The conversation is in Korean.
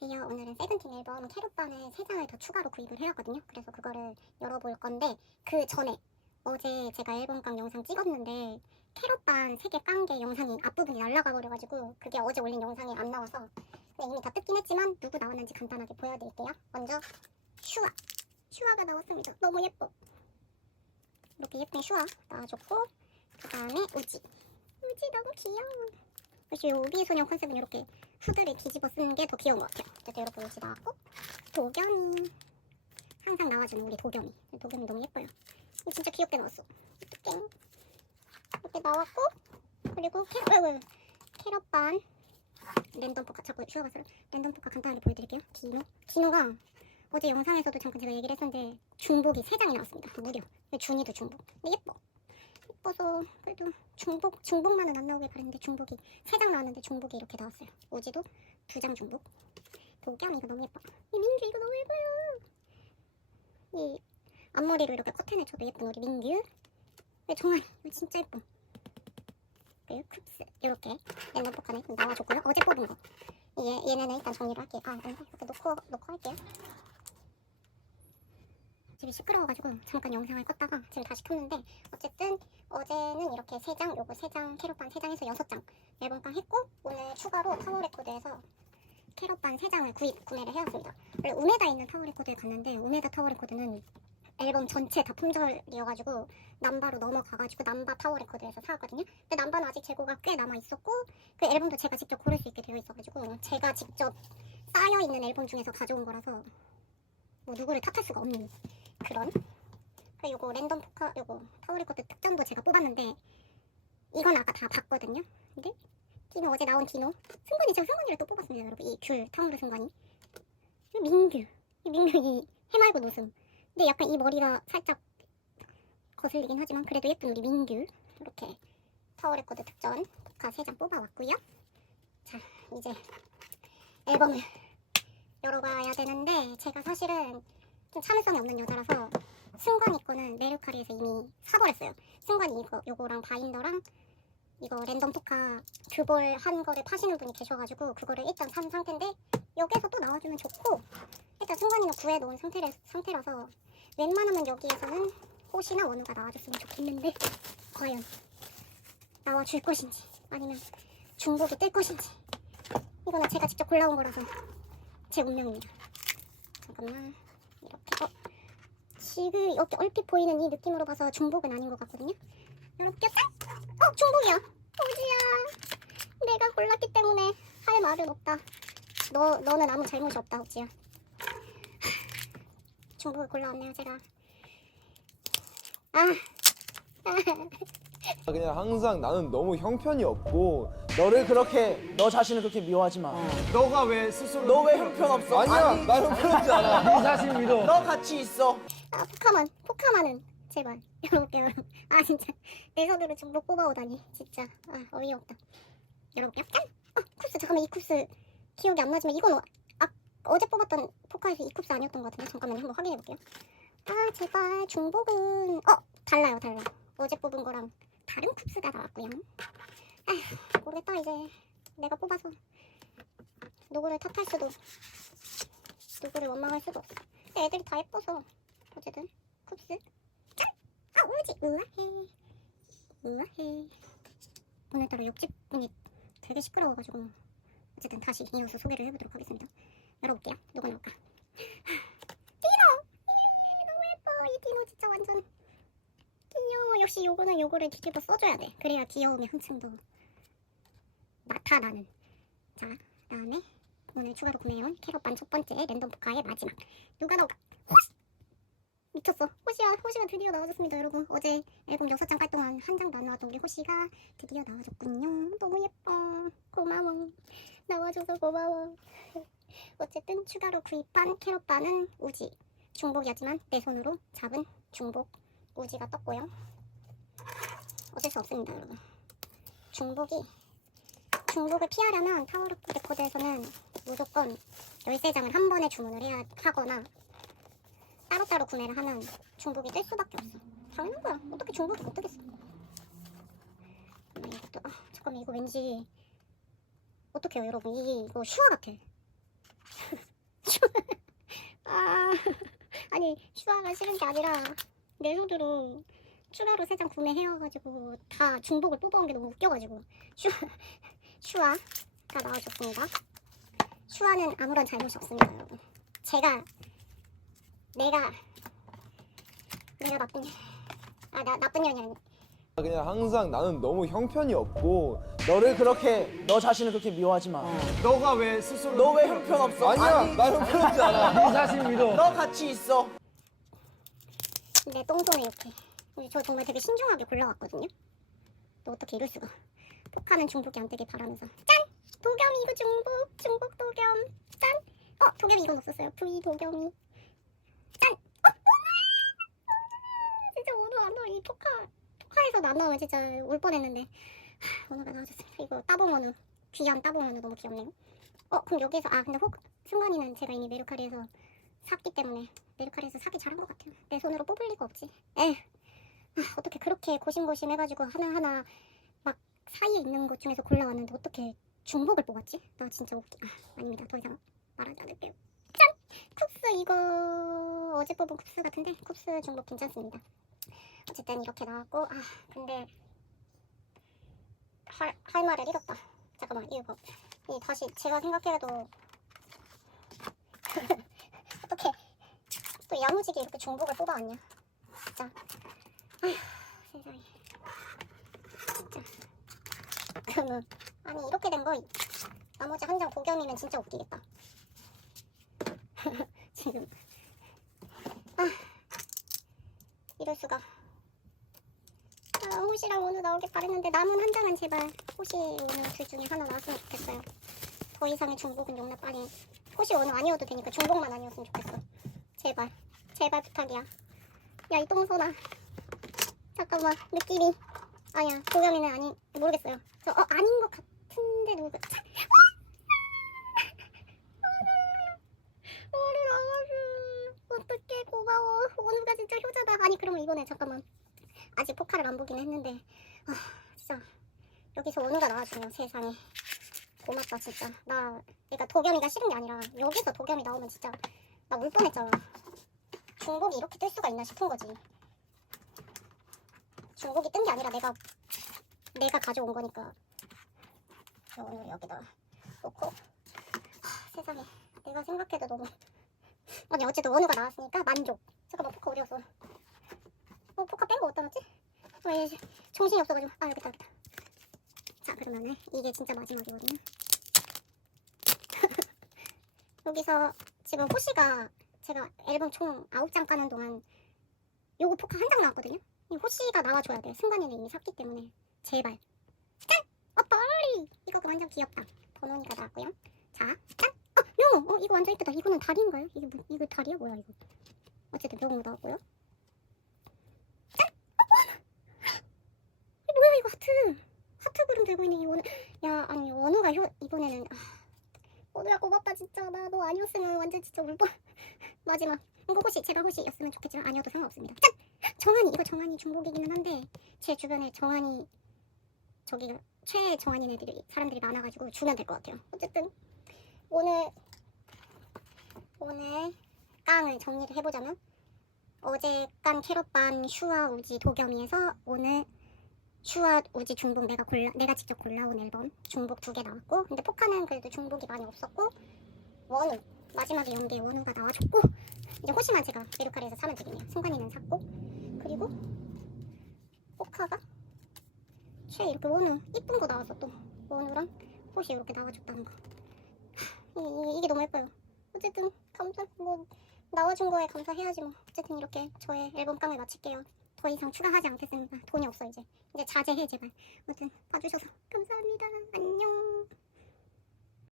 안녕하세요. 오늘은 세븐틴 앨범 캐럿반을 3장을 더 추가로 구입을 해왔거든요. 그래서 그거를 열어볼 건데 그 전에 어제 제가 앨범 깡 영상 찍었는데 캐럿반 3개 깐 게 영상이 앞부분이 날라가 버려가지고 그게 어제 올린 영상이 안 나와서 근데 이미 다 뜯긴 했지만 누구 나왔는지 간단하게 보여드릴게요. 먼저 슈아. 슈아가 나왔습니다. 너무 예뻐. 이렇게 예쁜 슈아 나와줬고 그 다음에 우지. 우지 너무 귀여워. 역시 오비 소녀 컨셉은 이렇게 후드를 뒤집어 쓰는 게 더 귀여운 것 같아요. 어쨌든 이렇게 옷이 나왔고 도겸이 항상 나와주는 우리 도겸이 도겸이 너무 예뻐요. 진짜 귀엽게 나왔어. 땡 이렇게 나왔고 그리고 캐럿반 랜덤 포카 자꾸 쉬어가서 랜덤 포카 간단하게 보여드릴게요. 기노 기노가 어제 영상에서도 잠깐 제가 얘기를 했었는데 중복이 3장이 나왔습니다. 무려 준이도 중복. 근데 예뻐. 예뻐서 그래도 중복 중복만은 안 나오길 바랬는데 중복이 3장 나왔는데 중복이 이렇게 나왔어요. 오지도 두 장 중복. 도겸 이거 너무 예뻐. 이 민규 이거 너무 예뻐요. 이 앞머리로 이렇게 커튼해줘도 예쁜 우리 민규. 네, 정말 이거 진짜 예뻐. 그리고 쿱스 이렇게 랜덤 포카네 나와줬고요. 어제 뽑은 거. 얘 얘네는 일단 정리를 할게요. 아 네, 이렇게 놓고 놓고 할게요. 집이 시끄러워가지고 잠깐 영상을 껐다가 지금 다시 켰는데 어쨌든 어제는 이렇게 3장 요거 3장 캐럿반 3장에서 6장 앨범빵 했고 오늘 추가로 타워레코드에서 캐럿반 3장을 구입 구매를 해왔습니다. 원래 우메다 있는 타워레코드에 갔는데 우메다 타워레코드는 앨범 전체 다 품절이어가지고 남바로 넘어가가지고 남바 타워레코드에서 사왔거든요. 근데 남바는 아직 재고가 꽤 남아 있었고 그 앨범도 제가 직접 고를 수 있게 되어 있어가지고 제가 직접 쌓여 있는 앨범 중에서 가져온 거라서 뭐 누구를 탓할 수가 없는 그런 요거 랜덤 포카 요거 타워레코드 특전도 제가 뽑았는데 이건 아까 다 봤거든요. 근데 디노 어제 나온 디노. 승관이 제가 승관이를 또 뽑았습니다 여러분. 이 귤 탕후루 승관이. 이 민규. 이 민규 이 해맑은 웃음. 근데 약간 이 머리가 살짝 거슬리긴 하지만 그래도 예쁜 우리 민규. 이렇게 타워레코드 특전 포카 3장 뽑아왔고요. 자 이제 앨범을 열어봐야 되는데 제가 사실은 좀 참을성이 없는 여자라서 승관 이 거는 메르카리에서 이미 사버렸어요. 승관이 이거 요거랑 바인더랑 이거 랜덤 포카 두벌 한 거를 파시는 분이 계셔가지고 그거를 일단 산 상태인데 여기서 또 나와주면 좋고 일단 승관이는 구해 놓은 상태라, 상태라서 웬만하면 여기에서는 꽃이나 원우가 나와줬으면 좋겠는데 과연 나와줄 것인지 아니면 중복이 뜰 것인지 이거는 제가 직접 골라온 거라서 제 운명입니다. 잠깐만 지금 이렇게 얼핏 보이는 이 느낌으로 봐서 중복은 아닌 것 같거든요. 이렇게 짠! 어 중복이야. 오지야. 내가 골랐기 때문에 할 말은 없다. 너 너는 아무 잘못이 없다 오지야. 중복을 골라왔네요 제가. 아. 그냥 항상 나는 너무 형편이 없고 너를 그렇게 너 자신을 그렇게 미워하지 마. 너가 왜 스스로 너 왜 형편없어? 아니야 나 형편없지 않아. 네 자신 믿어. 너 같이 있어. 아 포카만 포카만은 제발. 열어볼게요 여러분. 아 진짜. 내 손으로 중복 뽑아오다니. 진짜. 아 어이없다. 열어볼게요 짠! 어 쿱스. 잠깐만 이 쿱스 기억이 안 나지만 이건 어, 아, 어제 뽑았던 포카에서 이 쿱스 아니었던 것 같은데 잠깐만요. 한번 확인해 볼게요. 아 제발 중복은 어 달라요 달라 어제 뽑은 거랑 다른 쿱스가 나왔고요. 아휴 모르겠다 이제 내가 뽑아서 누구를 탓할 수도 누구를 원망할 수도 없어. 애들이 다 예뻐서 어쨌든 쿱스. 짠! 아 오지! 우아해. 우아해. 오늘따라 옆집 분이 되게 시끄러워가지고 어쨌든 다시 이어서 소개를 해보도록 하겠습니다. 열어볼게요. 누가 나올까? 디노! 이, 너무 예뻐. 이 디노 진짜 완전 역시 요거는 요거를 뒤집어 써줘야 돼 그래야 귀여움이 더 나타나는 자 그다음에 오늘 추가로 구매해온 캐럿반 첫 번째 랜덤 포카의 마지막 누가 나올까 미쳤어. 호시야, 호시가 드디어 나와줬습니다, 여러분. 어제 앨범 6장 깔 동안 한 장도 안 나왔던 우리 호시가 드디어 나와줬군요. 너무 예뻐. 고마워. 나와줘서 고마워. 어쨌든 추가로 구입한 캐럿반은 우지. 중복이었지만 내 손으로 잡은 중복 우지가 떴고요. 어쩔 수 없습니다 여러분. 중복이 중복을 피하려면 타워르 레코드에서는 무조건 13장을 한 번에 주문을 해야 하거나 따로따로 구매를 하면 중복이 뜰 수밖에 없어 당연한 거야. 어떻게 중복이 못 뜨겠어? 이것도 아 잠깐만 이거 왠지 어떡해요 여러분. 이게 이거 슈아 같아. 슈아 아 아니 슈아가 싫은 게 아니라 내 손으로 추가로 세 장 구매해와가지고 다 중복을 뽑아온 게 너무 웃겨가지고 슈 슈아가 나와줬습니다. 슈아는 아무런 잘못이 없습니다, 여러분. 제가 내가 내가 나쁜 아 나 나쁜 년이 아니 그냥 항상 나는 너무 형편이 없고 너를 그렇게 너 자신을 그렇게 미워하지 마. 너가 왜 스스로 너 왜 형편 없어? 아니야 아니, 나 형편없지 않아 네 자신 믿어. 너 같이 있어. 내 똥손에 이렇게 저 정말 되게 신중하게 골라왔거든요. 또 어떻게 이럴 수가? 폭하는 중복이 안 되길 바라면서 짠! 도겸이 이거 중복 중복 도겸 짠! 어 도겸이 이건 없었어요. V 도겸이 짠! 어 진짜 오늘 안 나와 이 포카 포카에서 안 나오면 진짜 올 뻔했는데 하, 오늘가 나와줬습니다. 이거 따봉 원우 귀한 따봉 원우 너무 귀엽네요. 어 그럼 여기서 아 근데 혹 승관이는 제가 이미 메르카리에서 샀기 때문에 메르카리에서 사기 잘한 것 같아요. 내 손으로 뽑을 리가 없지. 에 아, 어떻게 그렇게 고심고심 해가지고 하나하나 막 사이에 있는 것 중에서 골라왔는데 어떻게 중복을 뽑았지? 나 진짜 웃기. 아, 아닙니다. 더 이상 말하지 않을게요. 짠! 쿱스 이거 어제 뽑은 쿱스 같은데 쿱스 중복 괜찮습니다. 어쨌든 이렇게 나왔고 아 근데 할, 할 말을 잃었다. 잠깐만 이거 이 다시 제가 생각해도 어떻게 또 야무지게 이렇게 중복을 뽑아왔냐 진짜 아휴 세상에 진짜 아니 이렇게 된 거 나머지 한장 도겸이면 진짜 웃기겠다. 지금. 아 이럴 수가. 아, 호시랑 오늘 나오길 바랬는데 남은 한 장은 제발 호시 오늘 둘 중에 하나 나왔으면 좋겠어요. 더 이상의 중복은 용납 아니 호시 오늘 아니어도 되니까 중복만 아니었으면 좋겠어. 제발. 제발 부탁이야. 야 이 똥손아 잠깐만 느낌이. 아니야 도겸이는 아니 모르겠어요. 저 어, 아닌 것 같은데 누구 어떡해 고마워. 원우가 진짜 효자다. 아니 그러면 이번에 잠깐만. 아직 포카를 안 보긴 했는데. 아 진짜. 여기서 원우가 나와주네요 세상에. 고맙다 진짜. 나 그러니까 도겸이가 싫은 게 아니라 여기서 도겸이 나오면 진짜 나 울 뻔했잖아. 중복이 이렇게 뜰 수가 있나 싶은 거지 중복이 뜬 게 아니라 내가 내가 가져온 거니까. 저 오늘 여기다 놓고. 하, 세상에. 내가 생각해도 너무. 아니 어쨌든 원우가 나왔으니까 만족. 잠깐만 포카 어디 갔어? 어 포카 뺀 거 어디다 놨지? 아, 얘 정신이 없어가지고. 아 여기다 여기다. 자 그러면은 이게 진짜 마지막이거든요. 여기서 지금 호시가 제가 앨범 총 9장 까는 동안 요거 포카 한 장 나왔거든요 이 호시가 나와줘야 돼. 승관이는 이미 샀기 때문에. 제발. 짠! 어 빨리 이거 그 완전 귀엽다. 번호니까 나왔고요. 자 짠! 어 명호! 어 이거 완전 이쁘다. 이거는 다리인가요? 이게 뭐, 이거 다리야? 뭐야 이거? 어쨌든 명호 나왔고요. 짠! 어 뭐야 이거 하트! 하트 그림 들고 있는 이 원우 야 아니 원우가 효 이번에는 아, 원우야 고맙다 진짜. 나 너 아니었으면 완전 진짜 울 뻔. 마지막. 이거 혹시 제가 혹시였으면 좋겠지만 아니어도 상관없습니다. 짠! 정한이 이거 정한이 중복이기는 한데 제 주변에 정한이 저기 최애 정한이 애들이 사람들이 많아가지고 주면 될 것 같아요. 어쨌든 오늘 오늘 깡을 정리를 해보자면 어제 깐 캐럿반 슈아 우지 도겸이에서 오늘 슈아 우지 중복 내가 골라 내가 직접 골라온 앨범 중복 두 개 나왔고 근데 포카는 그래도 중복이 많이 없었고 원우 마지막에 연계 원우가 나와줬고 이제 호시만 제가 메르카리에서 사면 되겠네요. 승관이는 샀고 그리고 포카가 최 이렇게 원우 이쁜 거 나와서 또 원우랑 호시 이렇게 나와줬다는 거. 하, 이게, 이게 너무 예뻐요. 어쨌든 감사 뭐 나와준 거에 감사해야지 뭐. 어쨌든 이렇게 저의 앨범 깡을 마칠게요. 더 이상 추가하지 않겠습니다. 돈이 없어 이제. 이제 자제해 제발. 아무튼 봐주셔서 감사합니다. 안녕